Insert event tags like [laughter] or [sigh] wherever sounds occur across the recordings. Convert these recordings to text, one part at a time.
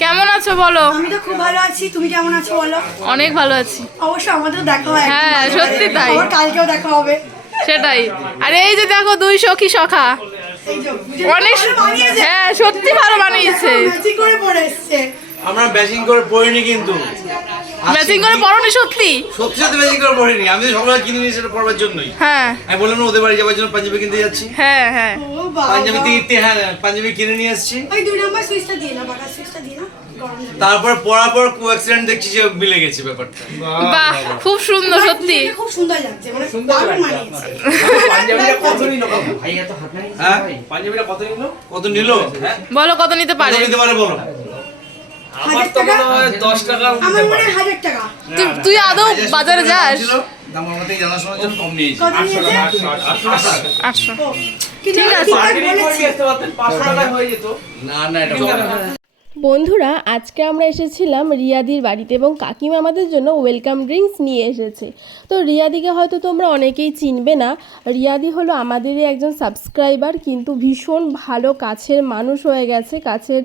কেমন আছো বলো? আমি তো খুব ভালো আছি তুমি কেমন আছো বলো? অনেক ভালো আছি। অবশ্যই আমাদের দেখা হয় হ্যাঁ, সত্যি তাই। কালকেও দেখা হবে। সেটাই। আর এই যে দেখো দুই সখী সখা। অনেক হ্যাঁ সত্যি ভালো বানিয়েছে। করে পরে এসছে। আমরা ব্যাচিং করে পড়িনি কিন্তু। ম্যাচিং করে পরনি সত্যি? সত্যি সত্যি ব্যাচিং করে পড়িনি। আমি তো সকালে কিনে নিয়েছি সেটা পড়বার জন্যই। হ্যাঁ। আমি বললাম না ওদের বাড়ি যাওয়ার জন্য পাঞ্জাবি কিনতে যাচ্ছি। হ্যাঁ হ্যাঁ। পাঞ্জাবি তিনটে হ্যাঁ পাঞ্জাবি কিনে নিয়ে এসেছি ওই দুই নম্বর সুইচটা দিয়ে না বাটার সুইচটা দিয়ে না তারপর পড়ার পর কো অ্যাক্সিডেন্ট দেখছি যে মিলে গেছে ব্যাপারটা। বাহ খুব সুন্দর সত্যি। খুব সুন্দর লাগছে মানে দারুণ মানিয়েছে। [laughs] পাঞ্জাবিটা কত নিল ভাই এত হাত নাই হ্যাঁ? পাঞ্জাবিটা কত নিল? কত নিল? হ্যাঁ? বলো কত নিতে কত পারে নিতে পারে বলো? আমার তো দশ টাকা আমার মনে হয় হাজার টাকা। তুই- আদৌ বাজারে যাস? ঠিক আছে। বন্ধুরা, আজকে আমরা এসেছিলাম রিয়াদির বাড়িতে এবং কাকিমা আমাদের জন্য ওয়েলকাম ড্রিঙ্কস নিয়ে এসেছে। তো রিয়াদিকে হয়তো তোমরা অনেকেই চিনবে না, রিয়াদি হলো আমাদেরই একজন সাবস্ক্রাইবার কিন্তু ভীষণ ভালো কাছের মানুষ হয়ে গেছে, কাছের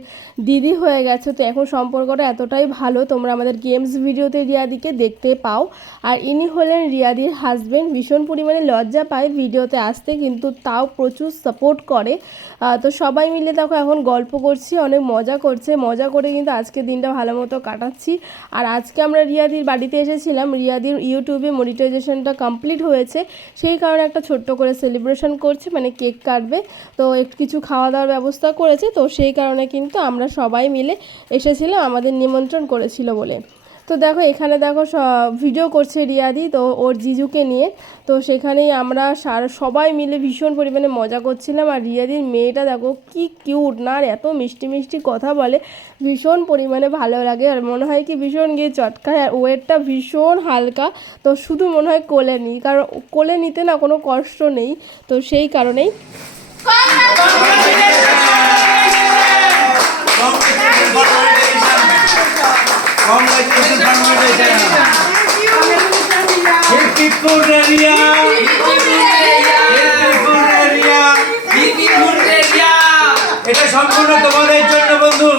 দিদি হয়ে গেছে। তো এখন সম্পর্কটা এতটাই ভালো, তোমরা আমাদের গেমস ভিডিওতে রিয়াদিকে দেখতে পাও। আর ইনি হলেন রিয়াদির হাজবেন্ড ভীষণ পরিমাণে লজ্জা পায় ভিডিওতে আসতে কিন্তু তাও প্রচুর সাপোর্ট করে। তো সবাই মিলে দেখো এখন গল্প করছি, অনেক মজা করছে। মজা করে কিন্তু আজকে দিনটা ভালো মতো কাটাচ্ছি। আর আজকে আমরা রিয়াদির বাড়িতে এসেছিলাম। রিয়াদির ইউটিউবে মনিটাইজেশনটা কমপ্লিট হয়েছে। সেই কারণে একটা ছোট্ট করে সেলিব্রেশন করছে মানে কেক কাটবে। তো একটু কিছু খাওয়া দাওয়ার ব্যবস্থা করেছে। তো সেই কারণে কিন্তু আমরা সবাই মিলে এসেছিলাম, আমাদের নিমন্ত্রণ করেছিল বলে। তো দেখো, এখানে দেখো ভিডিও করছে রিয়াদি, তো ওর জিজুকে নিয়ে। তো সেখানেই আমরা সার- সবাই মিলে ভীষণ পরিমাণে মজা করছিলাম। আর রিয়াদির মেয়েটা দেখো, কি কিউট না আর এত মিষ্টি মিষ্টি কথা বলে। ভীষণ পরিমাণে ভালো লাগে। আর মনে হয় কি, ভীষণ গিয়ে চটকায়। আর ওয়েটটা ভীষণ হালকা। তো শুধু মনে হয় কোলে নিই কারণ কোলে নিতে না কোনো কষ্ট নেই। তো সেই কারণেই এটা সম্পূর্ণ তোমাদের জন্য বন্ধু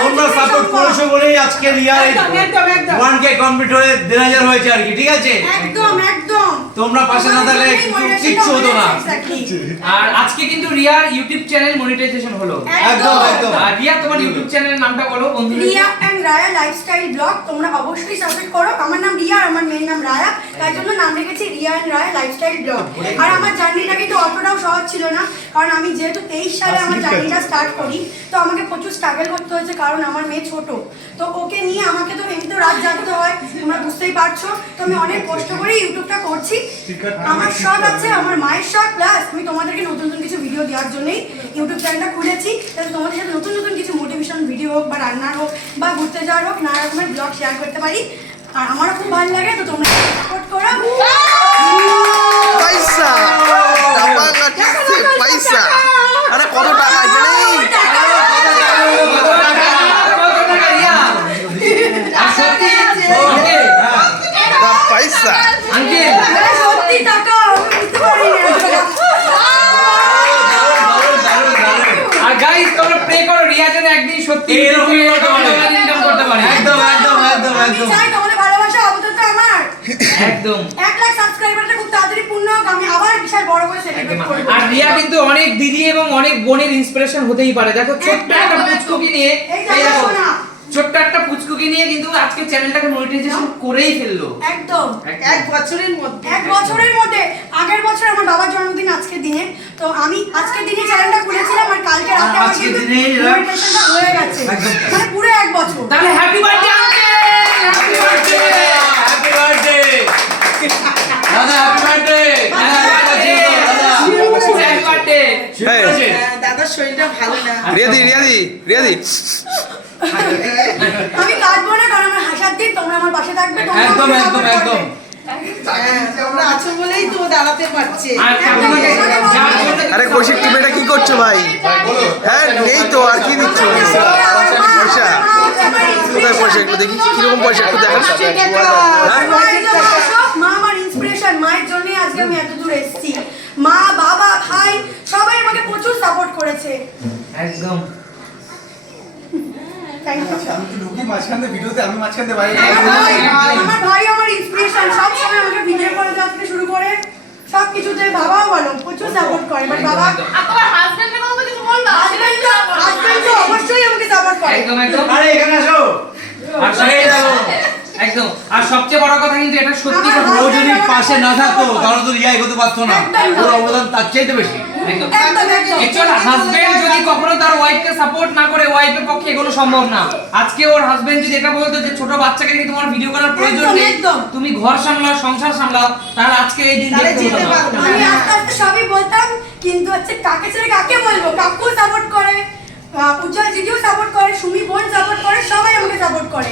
তোমার সাপোর্ট করেছ বলেই আজকে রিয়া ওয়ান কে কমপ্লিট হয়ে হয়েছে আর কি ঠিক আছে একদম একদম তোমরা পাশে না থাকলে কিচ্ছু হতো না। আর আজকে কিন্তু রিয়ার ইউটিউব চ্যানেল মনিটাইজেশন হলো। একদম একদম। আর রিয়া তোমার ইউটিউব চ্যানেলের নামটা বলো বন্ধু। Riya and Raya lifestyle blog তোমরা অবশ্যই সাপোর্ট করো। আমার নাম রিয়া আর আমার মেয়ের নাম রায়া। তাই জন্য নাম রেখেছি Riya and Raya lifestyle blog আর আমার জার্নিটা কিন্তু অতটাও সহজ ছিল না কারণ আমি যেহেতু তেইশ সালে আমার জার্নিটা স্টার্ট করি তো আমাকে প্রচুর স্ট্রাগল করতে হয়েছে কারণ আমার মেয়ে ছোট। তো ওকে নিয়ে আমাকে তো এমনিতেও রাত জাগতে হয় তোমরা বুঝতেই পারছ। আমি অনেক কষ্ট করে ইউটিউবটা করছি। আমার শখ আছে, আমার মায়ের শখ, প্লাস আমি তোমাদেরকে নতুন নতুন কিছু ভিডিও দেওয়ার জন্যই ইউটিউব চ্যানেলটা খুলেছি। তাহলে তোমাদের সাথে নতুন নতুন কিছু মোটিভেশন ভিডিও হোক বা রান্নার হোক বা ঘুরতে যাওয়ার হোক, নানা রকমের ব্লগ শেয়ার করতে পারি। আর আমারও খুব ভালো লাগে, তো তোমরা সাপোর্ট করো পয়সা টাকা কাটছে পয়সা আরে কত টাকা এখানে পয়সা আঙ্কেল আরে সত্যি টাকা আমি বুঝতে পারিনি আর গাইস তোমরা প্রে করো রিয়া যেন একদিন সত্যি এরকম করতে পারে। ইনকাম করতে পারে একদম একদম একদম আমি একদম চাই তোমাদের ভালোবাসা আপাতত আমার একদম। এক লাখ সাবস্ক্রাইবারটা খুব তাড়াতাড়ি পূর্ণ হোক আমি আবার বিশাল বড় করে সেলিব্রেট করব। আর রিয়া কিন্তু অনেক দিদি এবং অনেক বোনের ইন্সপিরেশন হতেই পারে। দেখো ছোট্ট একটা পুচকুকি নিয়ে এই দেখো দেখো ছোট্ট একটা পুচকুকি নিয়ে কিন্তু আজকে চ্যানেলটাকে মনিটাইজেশন করেই ফেলল। একদম। এক বছরের মধ্যে। এক বছরের মধ্যে। আগের বছর আমার বাবার জন্মদিন আজকের দিনে। তো আমি আজকের দিনে চ্যানেলটা খুলেছিলাম আর কালকে রাতে আমার কিন্তু মনিটাইজেশনটা হয়ে গেছে। মানে পুরো এক বছর। তাহলে happy birthday uncle happy birthday দাদা হ্যাপি বার্থডে হ্যাপি বার্থডে দাদার শরীরটা ভালো না। রিয়াদি রিয়াদি রিয়াদি। আমি কাঁদবো না কারণ আমার হাসার দিন তোমরা আমার পাশে থাকবে একদম একদম একদম করবে। হ্যাঁ, তোমরা আছো বলেই তো দাঁড়াতে পারছে। আর কৌশিক তুমি এটা কি করছ ভাই? হ্যাঁ নেই তো আর কি দিচ্ছ? পয়সা কোথায় পয়সা একটু দেখি কীরকম পয়সা একটু দেখান মা মায়ের জন্যই আজকে আমি এত দূর এসেছি। মা বাবা ভাই সাপোর্ট করেছে। একদম। থ্যাংক ইউ আমি তো ঢুকি মাঝখান দিয়ে ভিডিওতে আমি মাঝখান দিয়ে বাইরে আমার ভাই আমার ইন্সপিরেশন সব সময় আমাকে ভিডিও করে দেওয়া থেকে শুরু করে সব কিছুতে বাবাও বলো প্রচুর সাপোর্ট করে। বাট বাবা আর তোমার হাজবেন্ডের কথা কিছু বলবা? হাজবেন্ড তো হাজবেন্ড তো অবশ্যই আমাকে সাপোর্ট করে। একদম একদম। আরে এখানে আসো। আর সবচেয়ে একদম। আর সবচেয়ে বড় কথা কিন্তু এটা সত্যি কথা। ও যদি পাশে না থাকতো তাহলে তো রিয়া এগোতে পারতো না। ওর অবদান তার চাইতে বেশি। একদম একদম। একদম হাজবেন্ড যদি কখনো তার ওয়াইফকে সাপোর্ট না করে ওয়াইফের পক্ষে এগোনো সম্ভব না। আজকে ওর হাজবেন্ড যদি এটা বলতো যে ছোট বাচ্চাকে নিয়ে তোমার ভিডিও করার প্রয়োজন নেই তুমি ঘর সামলাও সংসার সামলাও তাহলে আজকে এই দিন দেখতে হতো আমি আস্তে আস্তে সবই বলতাম কিন্তু হচ্ছে কাকে ছেড়ে কাকে বলব? কাকু সাপোর্ট করে আহ, উজ্জ্বল দিদিও সাপোর্ট করে সুমি বোন সাপোর্ট করে সবাই আমাকে সাপোর্ট করে।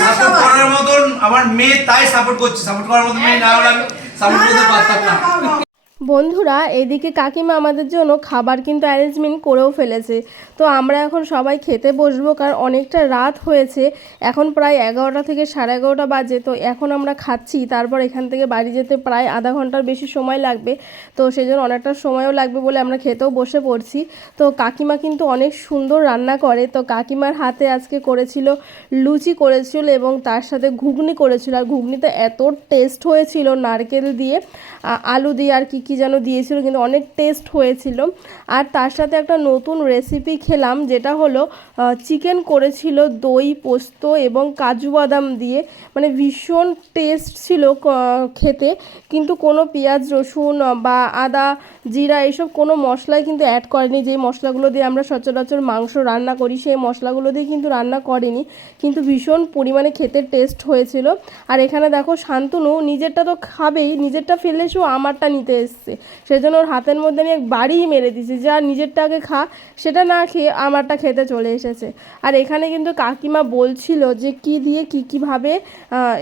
সাপোর্ট করার মতন আমার মেয়ে তাই সাপোর্ট করছে সাপোর্ট করার মতন মেয়ে না হলে আমি সাপোর্ট করতে পারতাম না। বন্ধুরা, এদিকে কাকিমা আমাদের জন্য খাবার কিন্তু অ্যারেঞ্জমেন্ট করেও ফেলেছে। তো আমরা এখন সবাই খেতে বসবো, কারণ অনেকটা রাত হয়েছে। এখন প্রায় এগারোটা থেকে সাড়ে এগারোটা বাজে, তো এখন আমরা খাচ্ছি। তারপর এখান থেকে বাড়ি যেতে প্রায় আধা ঘণ্টার বেশি সময় লাগবে। তো সেই জন্য অনেকটা সময়ও লাগবে বলে আমরা খেতেও বসে পড়ছি। তো কাকিমা কিন্তু অনেক সুন্দর রান্না করে। তো কাকিমার হাতে আজকে করেছিল লুচি করেছিল এবং তার সাথে ঘুগনি করেছিল। আর ঘুগনিতে এত টেস্ট হয়েছিল নারকেল দিয়ে আলু দিয়ে আর কি কি যেন দিয়েছিল, কিন্তু অনেক টেস্ট হয়েছিল। আর তার সাথে একটা নতুন রেসিপি খেলাম, যেটা হলো চিকেন করেছিল দই, পোস্ত এবং কাজু বাদাম দিয়ে। মানে ভীষণ টেস্ট ছিল খেতে। কিন্তু কোনো পেঁয়াজ, রসুন বা আদা, জিরা এইসব কোনো মশলাই কিন্তু অ্যাড করেনি। যেই মশলাগুলো দিয়ে আমরা সচরাচর মাংস রান্না করি, সেই মশলাগুলো দিয়ে কিন্তু রান্না করেনি। কিন্তু ভীষণ পরিমাণে খেতে টেস্ট হয়েছিল। আর এখানে দেখো, শান্তনু নিজেরটা তো খাবেই, নিজেরটা ফেলে সেও আমারটা নিতে এসছে। সেজন্য ওর হাতের মধ্যে আমি এক বাড়িই মেরে দিয়েছি। যা নিজেরটাকে খা সেটা না খেয়ে আমারটা খেতে চলে এসেছে। আর এখানে কিন্তু কাকিমা বলছিল যে কি দিয়ে কি কীভাবে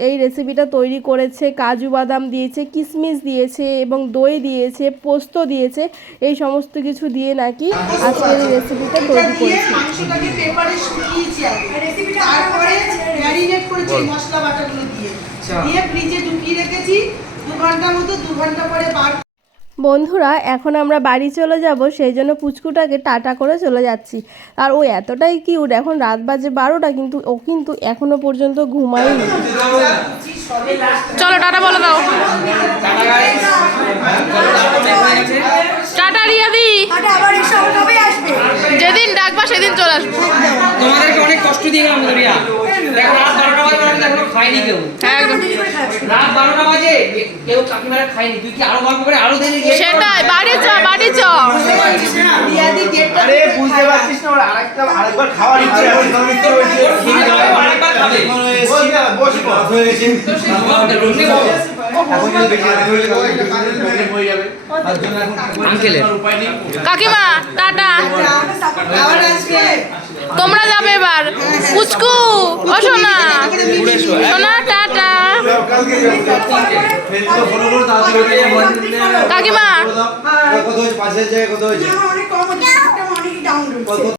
এই রেসিপিটা তৈরি করেছে কাজু বাদাম দিয়েছে কিশমিশ দিয়েছে এবং দই দিয়েছে পোস্ত দিয়েছে এই সমস্ত কিছু দিয়ে নাকি আজকের এই রেসিপিটা তৈরি করেছে। মাংসটাকে পেপারে শুকিয়েছি রেসিপিটা তারপরে ম্যারিনেট করেছি মশলা বাটাগুলো দিয়ে। দিয়ে ফ্রিজে ঢুকিয়ে রেখেছি। দু ঘণ্টা মতো দু ঘণ্টা পরে বার বন্ধুরা এখন আমরা বাড়ি চলে যাব সেই জন্য পুচকুটাকে টাটা করে চলে যাচ্ছি। আর ও এতটাই কিউট এখন রাত বাজে বারোটা কিন্তু ও কিন্তু এখনও পর্যন্ত ঘুমায়নি। চলো টাটা বলে দাও। টাটা রিয়াদি যেদিন ডাকবা সেদিন চলে আসব। তোমাদেরকে অনেক কষ্ট দিয়ে গেলাম রিয়া। দেখো রাত বারোটা বাজে খাইনি কেউ। হ্যাঁ। রাত বারোটা কেউ কাকিমারা খাইনি তুই কি আরও গল্প করে আরও দেরি সেটাই বাড়ি চ বাড়ি চ আরে বুঝতে পারছিস না ওর আরেকটা আরেকবার খাওয়ার ইচ্ছে হয়েছে ওর খিদে পাবে, আরেকবার খাবে। বসে হয়ে গেছে হয়ে হয়ে কাকিমা টাটা। তোমরা যাবে এবার পুচকু ও সোনা সোনা টাটা ফেসবুকে ফলো করো তাড়াতাড়ি কাকিমা কত হয়েছে পাঁচ হাজার জায়গায় কত হয়েছে